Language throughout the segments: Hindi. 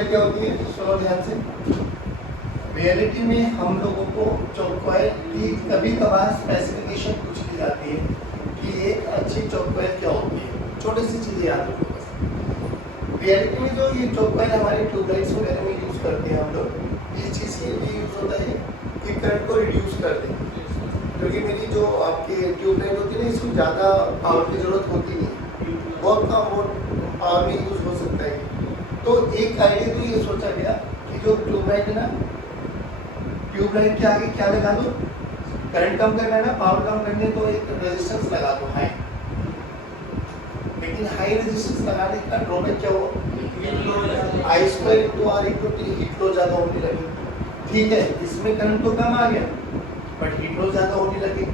कॉइल क्या होती है, सुनो ध्यान से। रियलिटी में हम लोगों को चौक कॉइल की कभी कभार स्पेसिफिकेशन पूछ ली जाती है कि एक अच्छी चौक कॉइल क्या होती है, छोटी सी चीज़ें याद रखो बस। रियलिटी में जो ये चौक कॉइल हमारे ट्यूबलाइट्स वगैरह में यूज़ करते हैं हम लोग, इस चीज़ के लिए यूज़ होता है कि करंट को रिड्यूस कर दें, क्योंकि मेरी जो आपकी ट्यूबलाइट होती है ना, इसको ज़्यादा पावर की ज़रूरत होती नहीं, बहुत कम वो पावर में यूज़ हो सकता है। तो एक आइडिया तो ये सोचा गया कि जो ट्यूबलाइट है ना, ट्यूबलाइट के आगे क्या लगा दो, करंट कम करना है ना, पावर कम करनी है, तो एक रेजिस्टेंस लगा दो हाई। लेकिन हाई रेजिस्टेंस लगाने का ड्रॉबैक क्या हो, I square into R equal to heat loss ज़्यादा होने लगी। ठीक है, इसमें करंट तो कम आ गया बट हीट लॉस ज़्यादा होने लगी,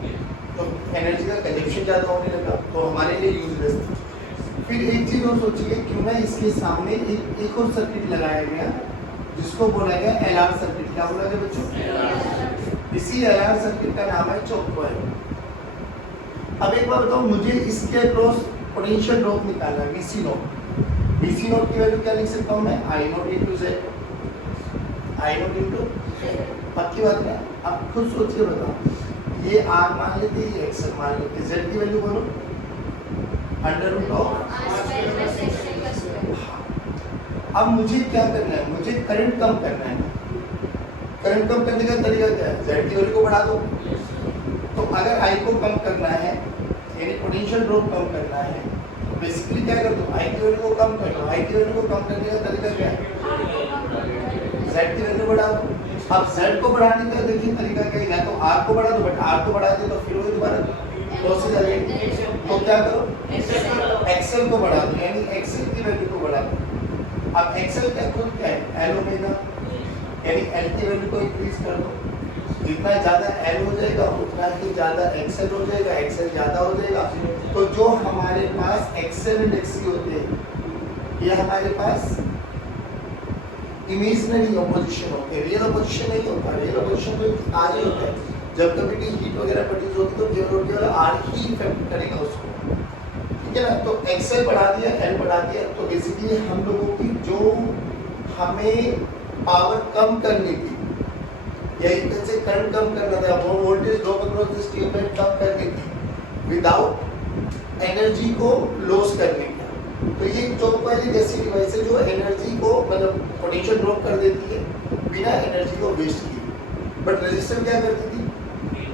तो एनर्जी का कंजप्शन ज़्यादा होने लगा, तो हमारे लिए यूजलेस था। फिर एक चीज़ और सोचिए, क्यों ना इसके सामने एक और सर्किट लगाया गया जिसको बोला गया एलआर सर्किट। क्या बोला गया बच्चों, इसी एलआर सर्किट का नाम है चौक कॉइल। अब एक बार बताओ, मुझे इसके अक्रॉस पोटेंशियल ड्रॉप निकालना है, वीसी नॉट। वीसी नॉट की वैल्यू क्या लिख सकता हूँ मैं, I naught into Z, I naught into, पक्की बात है। अब खुद सोच के बताओ, ये आर मान लेते, ये एक्सएल मान लेते, जेड की वैल्यू बोलो अंडर रूट ऑफ। अब मुझे क्या करना है, मुझे करंट कम करना है। करंट कम करने का तरीका क्या है, जेड की वैल्यू को बढ़ा दो। तो अगर आई को कम करना है, यानी पोटेंशियल ड्रॉप कम करना है, बेसिकली क्या कर दो, आई की वैल्यू को कम कर दो। आई की वैल्यू को कम करने का तरीका क्या है, जेड की वैल्यू बढ़ा दो। अब जेड को बढ़ाने का देखिए तरीका क्या है, या तो आर को बढ़ा दो, बट आर को बढ़ा दे तो फिर वही दोबारा लॉस हो जाएगी। तो क्या करो, एक्सेल को बढ़ा दो, यानी एक्सेल की वैल्यू को बढ़ा दो। अब एक्सेल का खुद क्या है, एल ओमेगा, यानी एल की वैल्यू को इंक्रीज कर दो। जितना ज़्यादा एल हो जाएगा उतना ही ज़्यादा एक्सेल हो जाएगा, एक्सेल ज़्यादा हो जाएगा। तो जो हमारे पास एक्सेल एंड एक्सी होते हैं, ये हमारे पास इमेजिनरी ऑपोजिशन होते हैं, रियल ऑपोजिशन नहीं होता। रियल ऑपोजिशन तो आर ही होता है। जब कभी भी हीट वगैरह प्रोड्यूस होती है तो केवल आर ही इफेक्ट करेगा उसको, ठीक है ना। तो एक्सेल बढ़ा दिया, एल बढ़ा दिया, तो बेसिकली हम लोगों की जो हमें पावर कम करनी थी, या इनसे करंट कम करना था, वो voltage drop across this tubelight कम करनी थी विदाउट एनर्जी को लॉस करने का। तो ये चौक कॉइल एक ऐसी डिवाइस है जो एनर्जी को, मतलब पोटेंशियल ड्रॉप कर देती है बिना एनर्जी को वेस्ट किए। बट रेजिस्टर क्या करती थी,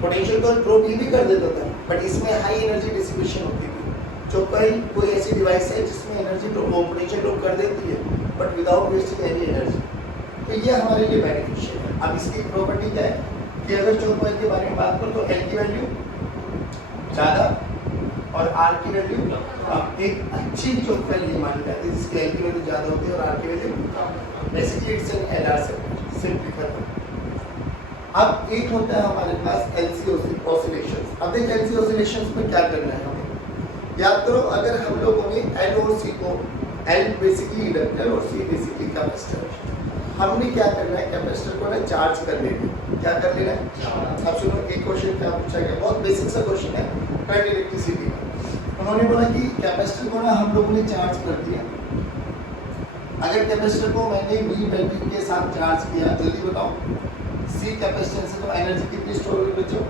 पोटेंशियल को ड्रॉप ये भी कर देता था, बट इसमें हाई एनर्जी डिसिपेशन होती थी। चौक कॉइल कोई ऐसी डिवाइस है जिसमें एनर्जी ड्रॉप, पोटेंशियल ड्रॉप कर देती है but without wasting any energy. तो ये हमारे लिए बेनिफिशियल है। अब इसकी प्रॉपर्टी क्या है कि अगर चौक कॉइल के बारे में बात करो तो एल की वैल्यू ज़्यादा और आर की वैल्यू, एक अच्छी चौक कॉइल ये मानी जाती है जिसकी एल की वैल्यू ज़्यादा होती है और आर की value, basically it's an LR simplify. अब एक होता है हमारे पास एलसी ऑसिलेशंस। अब देख एलसी ऑसिलेशंस में क्या करना है हमें, याद करो, अगर हम लोगों ने एल और सी को, एल बेसिकली इंडक्टर और सी बेसिकली कैपेसिटर, हमने क्या करना है, कैपेसिटर को ना चार्ज कर लेना। क्या कर लेना है, अब सुनो, एक क्वेश्चन क्या पूछा गया, बहुत बेसिक सा क्वेश्चन है करंट इलेक्ट्रिसिटी का। उन्होंने बोला कि कैपेसिटर को ना हम लोगों ने चार्ज कर दिया। अगर कैपेसिटर को मैंने वी बैटरी के साथ चार्ज किया, जल्दी बताओ, सी कैपेसिटेंस से तो एनर्जी कितनी स्टोर हुई बच्चों,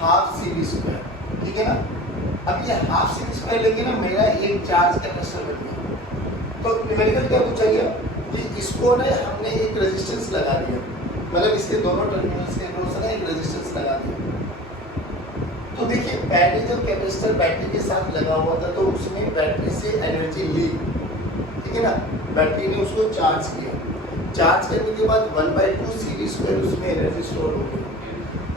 हाफ सी वी स्क्वायर, ठीक है ना। अब ये हाफ सी वी स्क्वायर लेके ना मेरा एक चार्ज कैपेसिटर बन गया। तो न्यूमेरिकल क्या पूछा गया कि इसको ना हमने एक रेजिस्टेंस लगा दिया, मतलब इसके दोनों टर्मिनल्स के क्रॉस ना एक रेजिस्टेंस लगा दिया। तो देखिए, पहले जब कैपेसिटर बैटरी के साथ लगा हुआ था तो उसने बैटरी से एनर्जी ली, ठीक है ना, बैटरी ने उसको चार्ज किया। चार्ज करने के बाद 1/2 CV स्क्वायर उसमें एनर्जी स्टोर हो गई।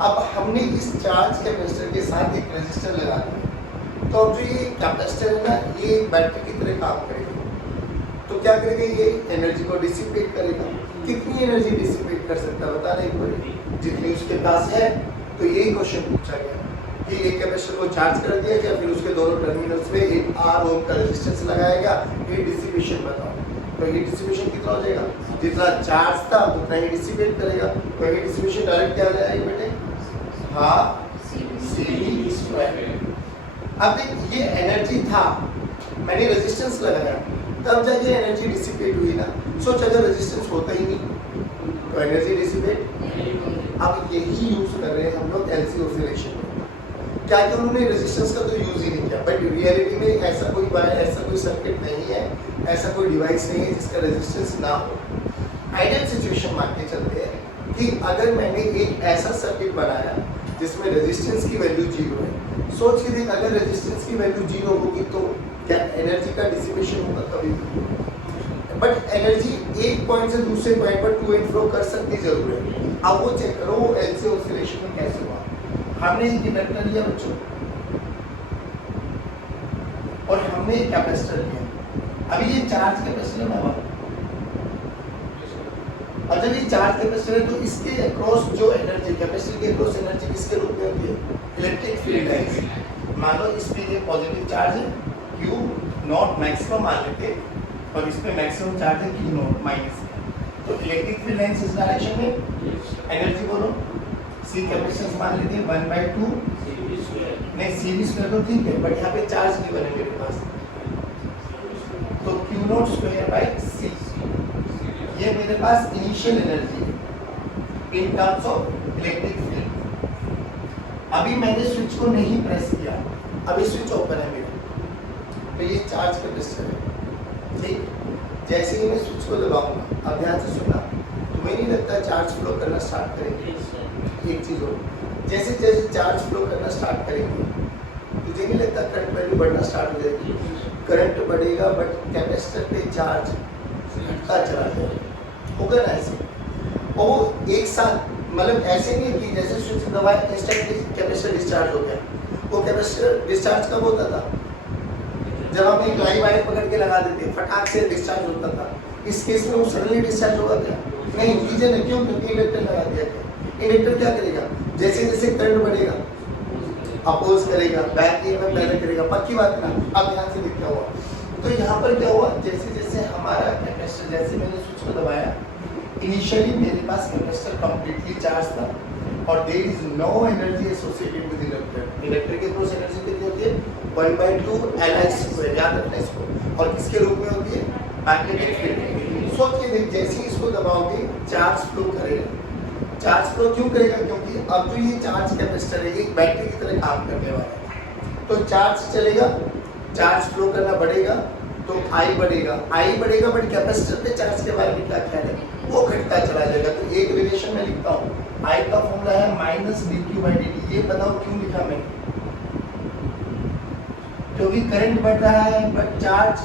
अब हमने इस चार्ज कैपेसिटर के साथ एक रेजिस्टर लगा दिया, तो अब जो ये कैपेसिटर है ना, ये बैटरी की तरह काम करेगा। तो क्या करेगा, ये एनर्जी को डिसिपेट करेगा। कितनी एनर्जी डिसिपेट कर सकता है बताना एक बार, जितनी उसके पास है। तो यही क्वेश्चन पूछा गया कि एक कैपेसिटर को चार्ज कर दिया गया, फिर उसके दोनों टर्मिनल्स में एक आर ओम का रेजिस्टेंस लगाया गया, ये डिसिपेशन बताओ। तो ये डिसिपेशन कितना हो जाएगा, जितना चार्ज था उतना ही डिसिपेट करेगा। तो ये डिसिपेशन डायरेक्ट क्या आ जाएगा बेटे, हाफ CV स्क्वायर। अब देख, ये एनर्जी था, मैंने रेजिस्टेंस लगाया, तब जाके एनर्जी डिसिपेट हुई ना। सोच अगर रेजिस्टेंस होता ही नहीं तो एनर्जी डिसिपेट। अब यही यूज कर रहे हैं हम लोग एलसी ऑसिलेशन में। क्या कि उन्होंने रेजिस्टेंस का तो यूज ही नहीं किया, बट रियलिटी में ऐसा कोई वायर, ऐसा कोई सर्किट नहीं है, ऐसा कोई डिवाइस नहीं है जिसका रेजिस्टेंस ना हो। आइडियल सिचुएशन मान के चलते हैं कि अगर मैंने एक ऐसा सर्किट बनाया जिसमें रेजिस्टेंस की वैल्यू 0 है, सोच के देख अगर रेजिस्टेंस की वैल्यू 0 होगी तो क्या एनर्जी का डिसिपेशन होगा? कभी भी। बट एनर्जी एक पॉइंट से दूसरे पॉइंट पर टू एंड फ्रो कर सकती जरूर है। अब वो चेक करो वो एलसी ऑसिलेशन में कैसे हुआ। हमने एक इंडक्टर लिया बच्चों और हमने एक कैपेसिटर लिया। अभी ये चार्ज कैपेसिटर है हमारा, और जब ये चार्ज कैपेसिटर है तो इसके अक्रॉस जो एनर्जी, कैपेसिटर के अक्रॉस एनर्जी किसके रूप में होती है? Electric field lines. मान लो इस पे ये पॉजिटिव चार्ज है Q नॉट मैक्सिमम मान लेते हैं, और इस पे मैक्सिमम चार्ज है Q नॉट माइनस। तो इलेक्ट्रिक फील्ड लाइंस इस डायरेक्शन में, एनर्जी बोलो C कैपेसिटेंस मान लेते हैं 1/2 नहीं CV² तो ठीक है, बट यहाँ पे चार्ज गिवन है मेरे पास, तो Q0²/C ये मेरे पास इनिशियल एनर्जी है in terms of electric field. अभी मैंने स्विच को नहीं प्रेस किया, अभी स्विच ओपन है मेरा, तो ये चार्ज कैपेसिटर है, ठीक। जैसे ही मैं स्विच को दबाऊंगा, अब ध्यान से सुनना, तुम्हें नहीं लगता चार्ज फ्लो करना स्टार्ट करेंगे? एक चीज हो, जैसे जैसे चार्ज फ्लो करना स्टार्ट करेंगे, तुझे नहीं लगता करंट वैल्यू बढ़ना स्टार्ट हो जाएगी? करंट बढ़ेगा बट कैपेसिटर पे चार्ज घटता चला जाएगा, होगा ना ऐसे? और एक साथ मतलब ऐसे नहीं कि जैसे स्विच दबाया इंस्टेंटली कैपेसिटर डिस्चार्ज हो गया। वो कैपेसिटर डिस्चार्ज कब होता था? जब हम एक लाइव वायर पकड़ के लगा देते, फटाक से डिस्चार्ज होता था। इस केस में वो सडनली डिस्चार्ज होगा क्या? नहीं, रीजन है क्यों? क्योंकि इंडक्टर लगा दिया गया। इंडक्टर क्या करेगा? जैसे जैसे करंट बढ़ेगा अपोज करेगा, बैक ईएमएफ पैदा करेगा, पक्की बात ना। अब ध्यान से देखा हुआ, तो यहाँ पर क्या हुआ, जैसे जैसे हमारा कैपेसिटर, जैसे मैंने स्विच को दबाया, इनिशियली मेरे पास कैपेसिटर कंप्लीटली चार्ज था और there is no energy associated with inductor. Inductor के क्रॉस एनर्जी कितनी होती है? 1/2 Li², याद रखना इसको। और किसके रूप में होती है? Magnetic field. सोच के देख, जैसे ही इसको दबाओगे चार्ज फ्लो करेगा। चार्ज फ्लो क्यों करेगा? क्योंकि अब जो ये चार्ज कैपेसिटर है ये बैटरी की तरह काम करने वाला है, तो चार्ज चलेगा, चार्ज फ्लो करना बढ़ेगा तो I बढ़ेगा, बट कैपेसिटर पे चार्ज के बारे में क्या ख्याल है? वो घटता चला जाएगा। तो एक रिलेशन में लिखता हूँ, I का फॉर्मूला है -dQ/dt। ये बताओ क्यों लिखा मैंने? क्योंकि करंट बढ़ रहा है बट चार्ज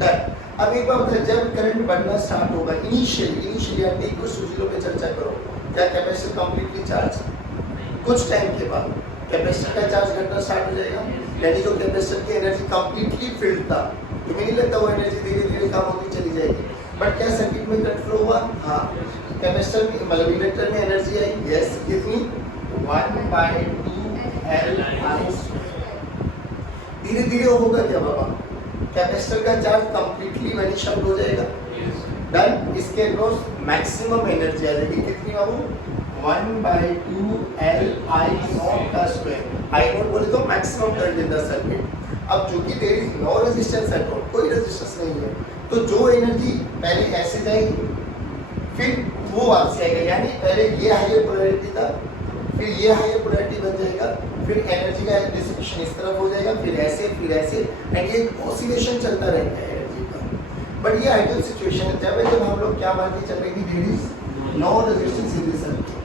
डन। अब एक बार बताओ, जब करंट बढ़ना स्टार्ट होगा इनिशियली t=0 पे चर्चा करो, क्या कैपेसिटर कंप्लीटली चार्ज? कुछ टाइम के बाद कैपेसिटर का चार्ज घटना स्टार्ट हो जाएगा, यानी जो कैपेसिटर की एनर्जी कंप्लीटली फिल्ड था, तुम्हें नहीं लगता वो एनर्जी धीरे धीरे कम होती चली जाएगी? बट क्या सर्किट में करंट फ्लो हुआ? हाँ। कैपेसिटर में मतलब इंडक्टर में एनर्जी आई, यस, कितनी? 1/2 Li²। धीरे धीरे होगा क्या बाबा? कैपेसिटर का चार्ज कंप्लीटली वैनिश आउट हो जाएगा, डन। इसके अक्रॉस मैक्सिमम एनर्जी आ जाएगी, कितनी बाबू? 1/2 Li²। I0 बोले तो maximum current in the circuit. अब चूंकि there is no resistance at all, कोई रेजिस्टेंस नहीं है, तो जो एनर्जी पहले ऐसे जाएगी फिर वो वापस आएगा, यानी पहले ये हायर पोलैरिटी था, फिर ये हायर पोलैरिटी बन जाएगा, फिर एनर्जी का डिसिपेशन इस तरफ हो जाएगा, फिर ऐसे एंड ये ऑसिलेशन चलता रहता है एनर्जी का। बट ये आइडियल सिचुएशन है जब हम लोग क्या मान के चल रहे हैं, there is no resistance in this circuit,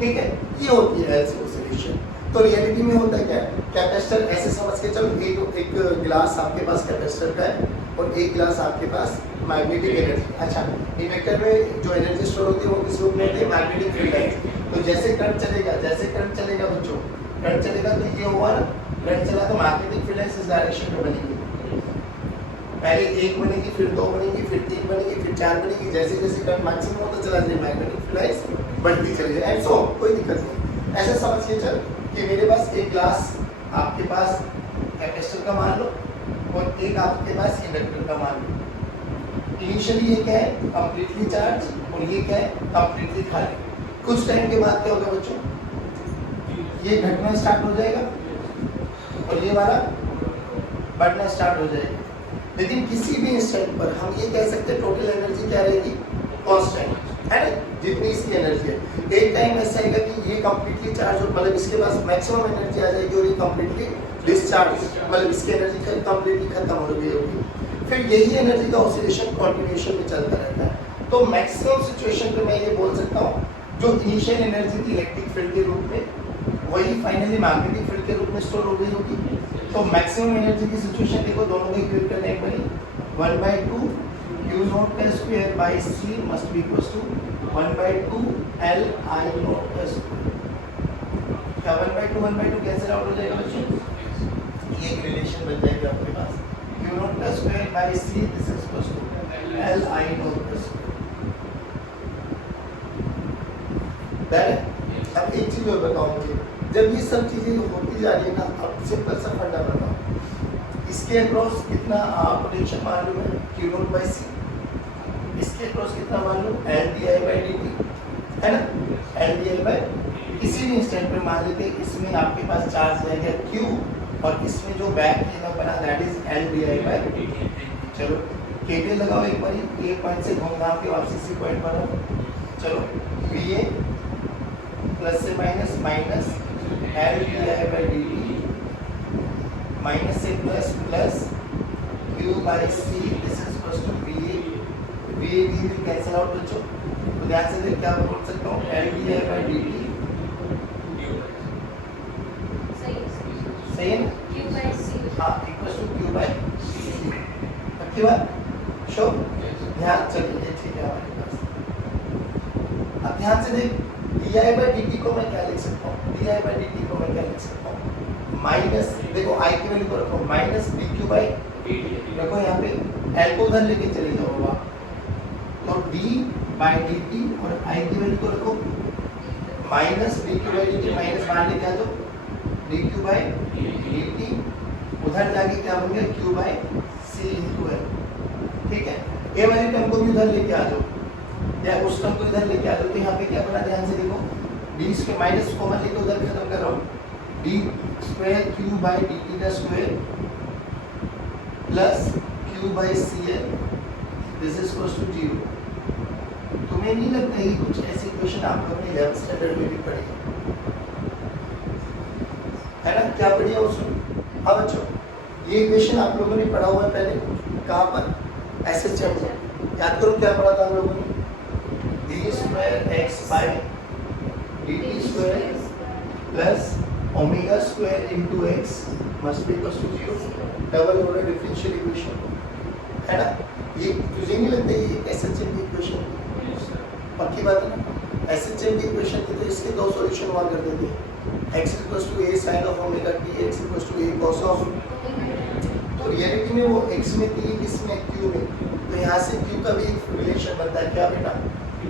ठीक है? ये होती है एलसी ऑसिलेशन। तो रियलिटी में होता क्या है? कैपेसिटर ऐसे समझ के चलो, एक गिलास आपके पास कैपेसिटर का है और एक गिलास आपके पास मैग्नेटिक एनर्जी। अच्छा, इंडक्टर में जो एनर्जी स्टोर होती है वो किस रूप में होती है? Magnetic field lines. तो जैसे करंट चलेगा बच्चों, करंट चलेगा तो ये हुआ ना, करंट चला तो मैग्नेटिक फील्ड लाइंस इस डायरेक्शन में बनेगी। पहले 1 बनेगी, फिर 2 बनेगी, फिर 3 बनेगी, फिर 4 बनेगी। जैसे जैसे करंट मैक्सिमम होता चला जाए मैग्नेटिक फील्ड लाइंस बढ़ती चली जाए, एंड सो कोई दिक्कत नहीं। ऐसे समझ के चल कि मेरे पास एक ग्लास आपके पास कैपेसिटर का मान लो और एक आपके पास इंडक्टर का मान लो। इनिशियली ये क्या है? कंप्लीटली चार्ज, और ये क्या है? कंप्लीटली खाली। कुछ टाइम के बाद क्या होगा बच्चों? ये घटना स्टार्ट हो जाएगा और ये वाला बढ़ना स्टार्ट हो जाएगा। लेकिन किसी भी इंस्टेंट पर हम ये कह सकते हैं टोटल एनर्जी क्या रहेगी, कांस्टेंट है ना, जितनी इसकी एनर्जी है। एक टाइम ऐसा आएगा कि ये कंप्लीटली चार्ज हो, मतलब इसके पास मैक्सिमम एनर्जी आ जाएगी और ये कंप्लीटली डिस्चार्ज, मतलब इसकी एनर्जी कंप्लीटली खत्म हो गई होगी। फिर यही एनर्जी का ऑसिलेशन कंटिन्यूएशन में चलता रहता है। तो मैक्सिमम सिचुएशन पे मैं ये बोल सकता हूँ जो इनिशियल एनर्जी थी इलेक्ट्रिक फील्ड के रूप में वही फाइनली मैग्नेटिक फील्ड के रूप में स्टोर हो गई होगी। तो मैक्सिमम एनर्जी की सिचुएशन देखो, दोनों की इक्वेट करने एक बनी 1/2 Q naught का square by C must be equals to 1/2 L I naught का स्क्वायर। क्या 1/2 कैंसिल आउट हो जाएगा बच्चों, ये एक रिलेशन बन जाएगा आपके पास Q naught का square by C this is equals to L I naught का स्क्वायर। अब एक चीज और बताऊं मुझे, जब ये सब चीजें होती जा रही है ना, अब सिंपल सा फंडा बताओ, इसके अक्रॉस कितना पोटेंशियल मालूम है Q naught बाय C, इसके अक्रॉस कितना मालूम L di बाय dt है ना, L di बाय, किसी भी इंस्टेंट पे मान लेते हैं इसमें आपके पास चार्ज रहेगा Q और इसमें जो बैक ईएमएफ बना that is L di by dt। चलो केवीएल लगाओ एक बार, ये पॉइंट से घूम घाम के वापस इसी पॉइंट पर आओ। चलो VA प्लस से minus minus L di by dt minus से plus plus Q by C this is equals to VA भी कैंसिल आउट बच्चों, तो ध्यान से देख क्या बोल सकता हूँ L di बाय dt सही है ना, Q by C हाँ equals to Q by C। पक्की बात, शो ध्यान चलिए ठीक है हमारे पास। अब ध्यान से देख di बाय dt को मैं क्या लिख सकता हूँ, di बाय dt को मैं क्या लिख सकता हूँ, माइनस देखो I की वैल्यू को रखो माइनस dq बाय रखो, यहाँ पे L को उधर लेके चले जाओ आप, तो d बाय dt और I की वैल्यू को रखो minus dq by dt, minus बाहर लेके आ जाओ dq बाय dt, उधर जाके क्या बन गया q by c into L। ठीक है, ये वाली टर्म को भी उधर लेके आ जाओ या उस टर्म को इधर लेके आ जाओ, तो यहाँ पे क्या बना ध्यान से देखो, d स्क्वायर माइनस कॉमन लेके उधर खत्म कर रहा हूँ, d square q by dt का square plus q by cl this is equals to 0। तुम्हें नहीं लगता ये कुछ ऐसी क्वेश्चन आप लोगों ने 11th स्टैंडर्ड में भी पढ़ी है ना, क्या पढ़ी है उसमें। हाँ बच्चों, ये इक्वेशन आप लोगों ने पढ़ा हुआ है पहले, कहाँ पर, SHM में। याद करो क्या पढ़ा था हम लोगों ने, d square x by dt square plus omega square into x must be equals to 0, double order differential equation है ना। ये तुझे नहीं लगता ये SHM की इक्वेशन, पक्की बात है ना, SHM की इक्वेशन थी तो इसके दो सॉल्यूशन हुआ करते थे, x equals to a sin of omega t, x equals to a cos of, तो रियलिटी में वो x में थी, इसमें q में, तो यहाँ से q का भी एक रिलेशन बनता है क्या बेटा,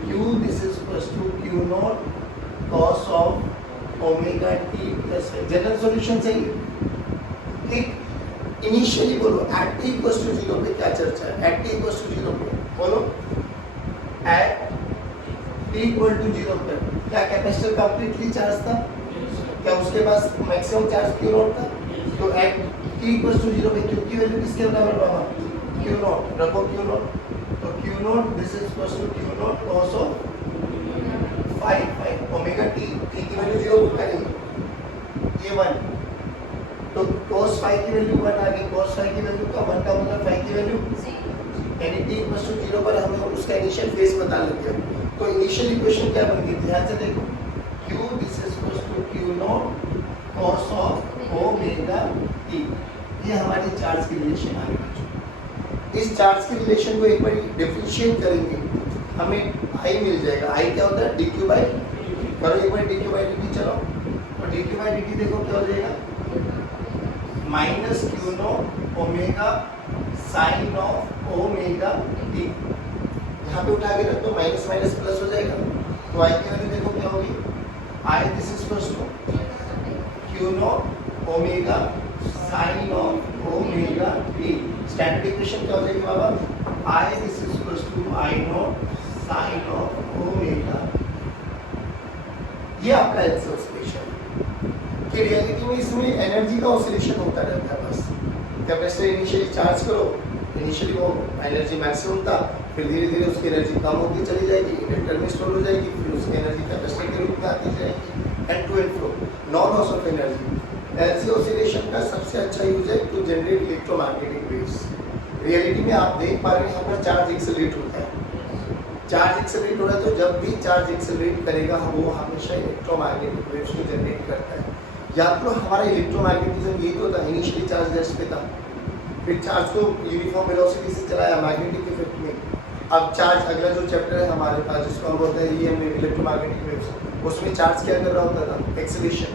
q this is equals to q naught cos of omega t plus general solution सही। ठीक, इनिशियली बोलो एट t इक्वल्स टू 0 पे क्या चर्चा है, एट t इक्वल्स टू 0 पे बोलो, एट t इक्वल टू 0 पे क्या कैपेसिटर कंप्लीटली चार्ज था, क्या उसके पास मैक्सिमम चार्ज Q नॉट था, तो एट t इक्वल्स टू 0 पे Q की वैल्यू किसके बराबर बाबा, Q नॉट, रखो Q नॉट, तो Q naught this is equals to Q naught cos of 5 omega t, t की वैल्यू 0 पुट करेंगे ये 1, तो cos 5 की वैल्यू 1 आ गई, cos 5 की वैल्यू का 1 का मतलब 5 की वैल्यू, यानी t इक्वल्स टू 0 पर हमें उसका इनिशियल फेज पता लग गया। तो इनिशियल इक्वेशन क्या बन गई, ध्यान से देखो, q this is equals to q naught cos of omega t, ये हमारी चार्ज की रिलेशन आ गई। इस चार्ज की रिलेशन को एक बार डिफरेंशिएट करेंगे हमें i मिल जाएगा, i क्या होता है dq बाय, करो एक बार dq बाय dt चलो, और dq बाय dt देखो क्या हो जाएगा minus q naught omega sine of omega t, यहाँ पे उठा के रख दो, माइनस माइनस प्लस हो जाएगा, तो i की वैल्यू देखो क्या होगी, i this is equals to q naught omega sine of omega t, standard equation क्या हो जाएगी बाबा, i this is equals to i naught sine of omega. ये आपका आंसर स्पेशल कि रियलिटी में इसमें एनर्जी का ऑसिलेशन होता रहता है, बस कैपेसिटर इनिशियली चार्ज करो, इनिशियली वो एनर्जी मैक्सिमम था, फिर धीरे धीरे उसकी एनर्जी कम होती चली जाएगी, इंडक्टर में स्टोर हो जाएगी, फिर उसकी एनर्जी कैपेसिटर के रूप में आती जाएगी, and to and fro, no loss of energy. LC oscillation का सबसे अच्छा यूज है to generate electromagnetic waves. Reality में आप देख पा रहे हैं यहाँ पर चार्ज एक्सेलरेट होता है, चार्ज एक्सेलरेट हो रहा है, तो जब भी चार्ज एक्सेलरेट करेगा वो हमेशा इलेक्ट्रोमैग्नेटिक वेव्स को जनरेट करता है। या तो हमारा इलेक्ट्रोमैग्नेटिज्म यही तो था, इनिशियली चार्ज रेस्ट पे था, फिर चार्ज को यूनिफॉर्म वेलोसिटी से चलाया मैग्नेटिक इफेक्ट में। अब चार्ज, अगला जो चैप्टर है हमारे पास जिसको हम बोलते हैं ईएमएफ, इलेक्ट्रोमैग्नेटिक वेव्स, उसमें चार्ज क्या कर रहा होता था, एक्सेलेरेशन।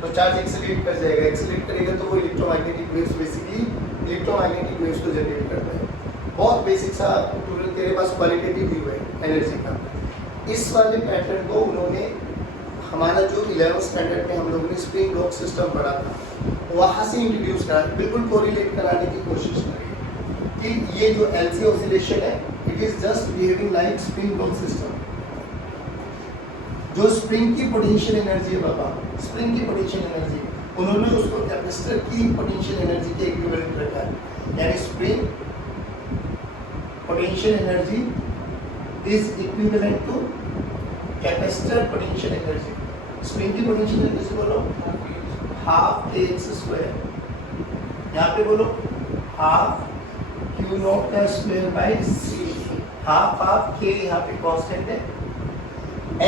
तो चार्ज एक्सेलरेट कर जाएगा, एक्सेलरेट करेगा तो वो electromagnetic waves basically electromagnetic waves को जनरेट करता है। बहुत बेसिक सा तेरे पास क्वालिटेटिव व्यू है एनर्जी का। इस वाले पैटर्न को उन्होंने हमारा जो 11th स्टैंडर्ड में हम लोगों ने स्प्रिंग लॉक सिस्टम पढ़ा था वहाँ से इंट्रोड्यूस करा, बिल्कुल कोरिलेट कराने की कोशिश करी कि ये जो एलसी ऑसिलेशन है it is just behaving like spring lock system. जो स्प्रिंग की पोटेंशियल एनर्जी है बाबा, स्प्रिंग की पोटेंशियल एनर्जी, उन्होंने उसको कैपेसिटर की पोटेंशियल एनर्जी के इक्विवेलेंट रखा है, यानी spring potential energy is equivalent to capacitor potential energy. Spring की पोटेंशियल एनर्जी बोलो हाफ के एक्स स्क्वायर, यहाँ पे बोलो हाफ क्यू नॉट का स्क्वायर बाई सी, हाफ के यहाँ पे कांस्टेंट है,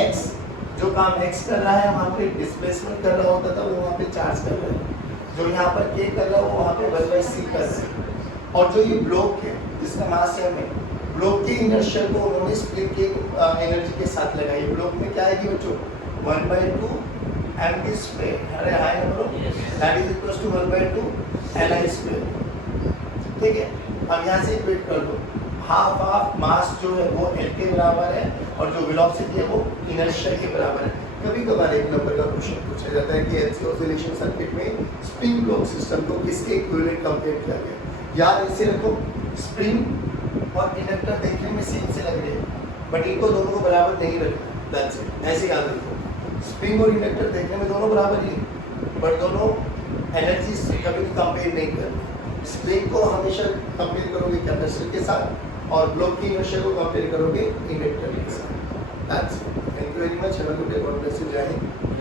एक्स जो काम एक्स कर रहा है वहाँ पे डिस्प्लेसमेंट कर रहा होता था वो वहाँ पे चार्ज कर रहा है, जो यहाँ पर के कर रहा है वो वहाँ पे 1/c कर रहा है। और जो ये ब्लॉक है जिसका मास है में, ब्लॉक के इनर्शिया को उन्होंने स्प्रिंग के एनर्जी के साथ लगाई। ब्लॉक में क्या है कि बच्चों 1/2 mv स्क्वायर, अरे हाय ना बोलो, that is equals to 1/2 li square. ठीक है, अब यहाँ से इक्वेट कर दो, हाफ मास जो है वो l के बराबर है और जो वेलोसिटी है वो इनर्शिया के बराबर है। कभी कभार एक नंबर का क्वेश्चन पूछा जाता है कि एलसी ऑसिलेशन सर्किट में स्प्रिंग ब्लॉक सिस्टम को किसके इक्विवेलेंट कंपेयर किया गया। याद ऐसे रखो, स्प्रिंग और इंडक्टर देखने में सेम से लग रहे हैं बट इनको दोनों को बराबर नहीं रखना, दैट्स इट, ऐसे याद रखो। स्प्रिंग और इंडक्टर देखने में दोनों बराबर ही बट दोनों एनर्जी से कभी भी कंपेयर नहीं करते। स्प्रिंग को हमेशा कंपेयर करोगे कैपेसिटर के साथ और ब्लॉक की इनर्शिया को कंपेयर करोगे इंडक्टर के साथ। That's it, thank you very much, have a good day, God bless you, जय हिंद।